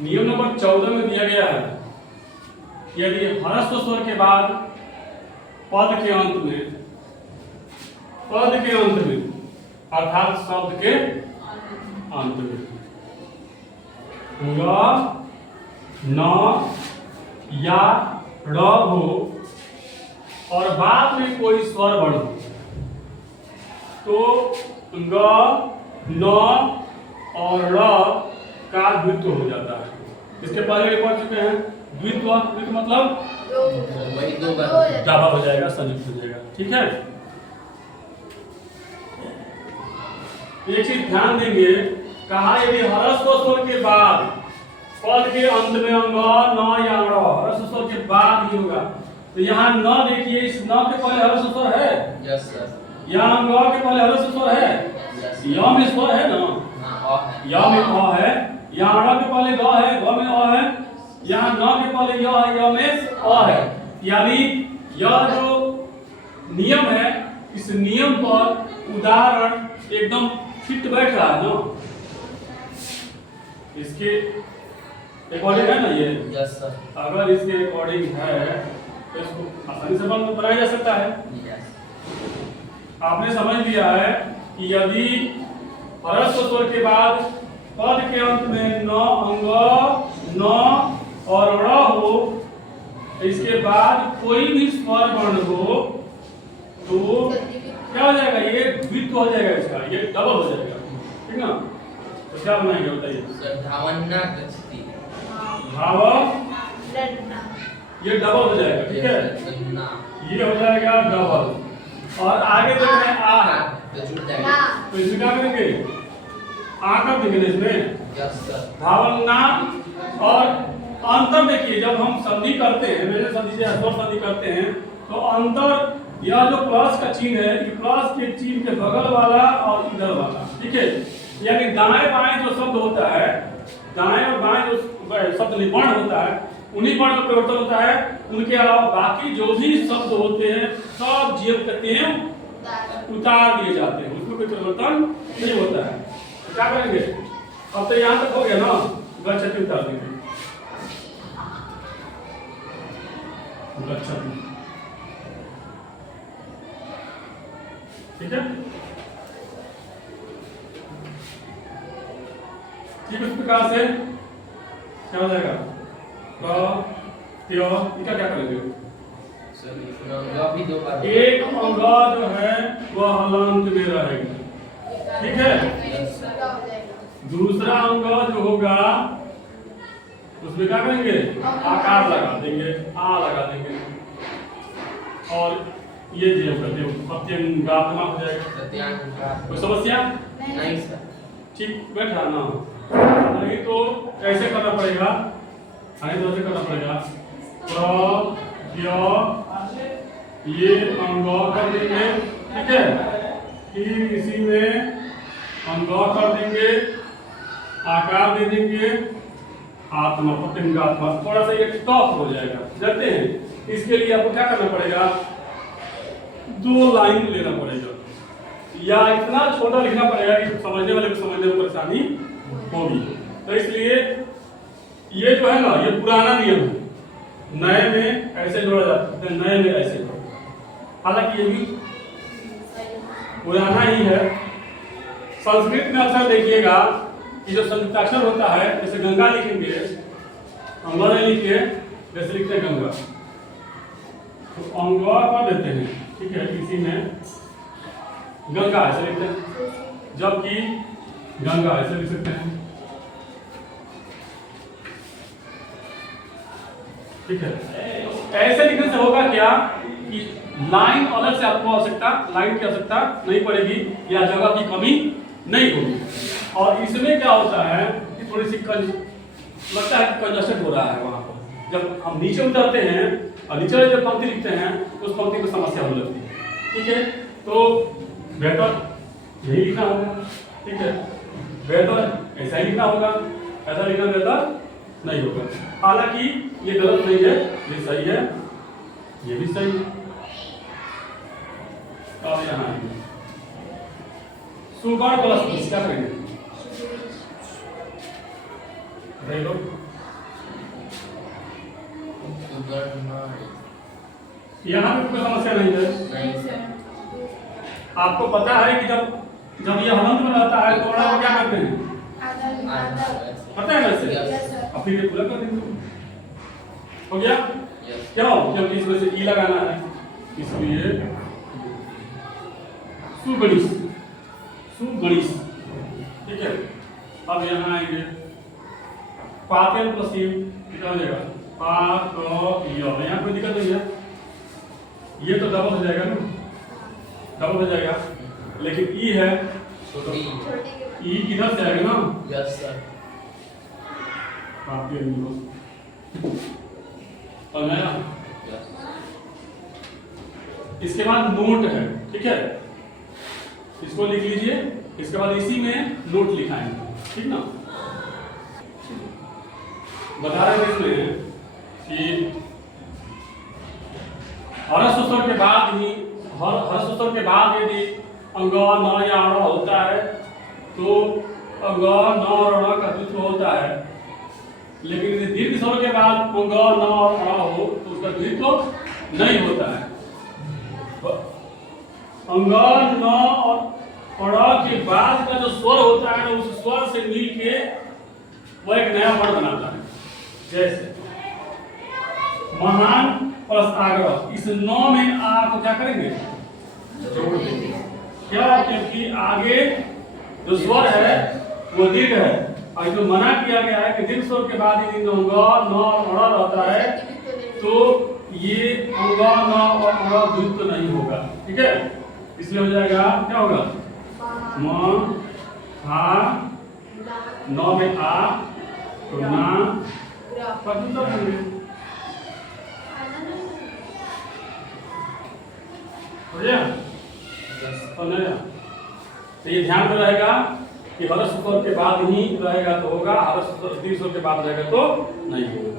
नियम नंबर 14 में दिया गया है यदि ह्रस्व स्वर के बाद पद के अंत में अर्थात शब्द के अंत में ग न या र हो और बाद में कोई स्वर वर्ण हो तो ग न और र का द्वित्व हो जाता है। इसके पहले पढ़ चुके हैं द्वित्व मतलब डबल हो जाएगा, संयुक्त हो जाएगा। ठीक है, एक चीज ध्यान देंगे, कहा यदि ह्रस्व स्वर के बाद पद के अंत में अंग न या र, ह्रस्व स्वर के बाद ही होगा। तो यहाँ न देखिए, इस न के पहले ह्रस्व स्वर है। Yes sir. यहाँ ग के पहले ह्रस्व स्वर है। य में स्वर है ना, य में अ है। यहाँ र के पहले ग है, ग में अ है। यहाँ न के पहले य है, य में अ है। यानी यह जो नियम है, इस नियम पर उदाहरण एकदम फिट बैठ रहा है ना, इसके अकॉर्डिंग है ना ये। Yes sir. अगर इसके अकॉर्डिंग है तो इसको आसानी से बनाया जा सकता है। आपने समझ लिया है कि यदि ह्रस्व स्वर के बाद पद के अंत में न अंग न और ड़ हो, इसके बाद कोई भी स्वर वर्ण हो तो क्या हो जाएगा, ये द्वित्व हो जाएगा, इसका ये डबल हो जाएगा। ठीक ना, तो क्या बनाएंगे बताइए सर? धावन्ना गच्छति, भाव ये डबल हो जाएगा। ठीक है, ये हो जाएगा डबल। और आगे देख रहे हैं आ है तो इसमें क्या करेंगे, आ कर देंगे इसमें धावन्ना। और अंतर देखिए, जब हम संधि करते हैं, मेरे संधि से स्वर संधि करते हैं तो अंतर, यह जो प्लस का चिन्ह है, प्लस के चिन्ह के बगल वाला और इधर वाला। ठीक है, यानी दाएं बाएं जो शब्द होता है, दाएं और बाएं जो शब्द वर्ण होता है, उन्हीं वर्ण में परिवर्तन होता है। उनके अलावा बाकी जो भी शब्द होते हैं सब जीव कहते हैं उतार दिए जाते हैं, उसमें कोई परिवर्तन नहीं होता है। तो क्या करेंगे, अब तो यहाँ तक हो गया ना, गच्छति उतार देंगे, गच्छति। ठीक है, ठीक उस प्रकार से क्या हो जाएगा, क्या क्या करेंगे, एक अंग जो है वह हलांत में रहेगा। ठीक है, दूसरा अंग जो होगा उसमें क्या करेंगे, आकार लगा देंगे, आ लगा देंगे, और ये जो करते हो प्रत्यंगात्मक हो जाएगा। कोई समस्या नहीं सर? ठीक बैठा ना, नहीं तो ऐसे करना पड़ेगा, नहीं तो ऐसे करना पड़ेगा, ये अंग कर देंगे। ठीक है, फिर इसी में अंग कर देंगे, आकार दे देंगे, आत्मा प्रत्यंगात्मा। थोड़ा सा ये टॉप हो जाएगा, जानते हैं। इसके लिए आपको क्या करना पड़ेगा, 2 लाइन लेना पड़ेगा, या इतना छोटा लिखना पड़ेगा कि समझने वाले को समझने में परेशानी होगी। तो इसलिए ये जो है ना, ये पुराना नियम है, नए में ऐसे जोड़ा जाता है, नए में ऐसे जोड़ा। हालांकि ये भी पुराना ही है। संस्कृत में अक्सर देखिएगा कि जो संयुक्ताक्षर होता है, जैसे गंगा लिखेंगे, अंग नहीं लिखे, जैसे लिखते हैं गंगा, तो अंग कर देते हैं। ठीक है, इसी में गंगा ऐसे लिखते हैं, जबकि गंगा ऐसे लिख सकते हैं। ठीक है, ऐसे लिखने से होगा क्या कि लाइन अलग से आपको लाइन की आवश्यकता नहीं पड़ेगी, या जगह की कमी नहीं होगी। और इसमें क्या होता है कि थोड़ी सी लगता है कि कंजस्टेड हो रहा है वहां पर। जब हम नीचे उतरते हैं और नीचे जब पंक्ति लिखते हैं, उस पंक्ति में समस्या होने लगती है। ठीक है, तो बेहतर यही लिखना होगा। ठीक है, बेहतर ऐसा ही लिखना होगा, ऐसा लिखना बेहतर नहीं होगा। हालांकि ये गलत नहीं है, ये सही है, ये भी सही है। अब यहाँ सुगढ़ प्लस क्या करेंगे, यहाँ भी कोई समस्या नहीं है। नहीं सर। आपको पता है कि जब जब ये हलंत में रहता है तो अड़ा को क्या करते हैं? आधा पता है वैसे? Yes sir. अब फिर ये पूरा कर देंगे। हो गया? यस क्यों? क्योंकि इसमें से ई लगाना है, इसलिए सुगणित सुगणित। ठीक है, अब यहाँ आएंगे पातेल प्लस यू क्या हो जाएगा? पा क य। यहाँ कोई दिक्कत नहीं है, ये तो डबल हो जाएगा ना, डबल हो जाएगा। लेकिन ई है, छोटी ई किधर से आएगा ना? यस सर पातेल और नया। यस इसके बाद नोट है, ठीक है, इसको लिख लीजिए। इसके बाद इसी में नोट लिखाएंगे, ठीक ना। बता रहे थे इसमें कि हर्ष स्वर के बाद ही हर्ष स्वर के बाद यदि अंग न या अण होता है तो अंग न और अण का द्वित्व होता है। लेकिन यदि दीर्घ स्वर के बाद अंग न और अण हो तो उसका द्वित्व नहीं होता है। अंग न और अण के बाद का जो स्वर होता है ना, उस स्वर से मिल के वो एक नया वर्ण बनाता है। जैसे महान प्लस आग्रह, इस नौ में आ को क्या करेंगे? जोड़ देंगे। क्या? क्योंकि आगे जो स्वर है वो दीर्घ है, और जो मना किया गया है कि दीर्घ स्वर के बाद यदि अंग न और अण रहता है तो ये अंग न और अण द्वित्व नहीं होगा। ठीक है, इसलिए हो जाएगा क्या होगा? म हा, नौ में आ तो ना प्रद्युत बनेंगे। हो गया? और नया तो ये ध्यान में रहेगा कि हर्ष स्वर के बाद ही रहेगा तो होगा, हर्ष दीर्घ स्वर के बाद रहेगा तो नहीं होगा।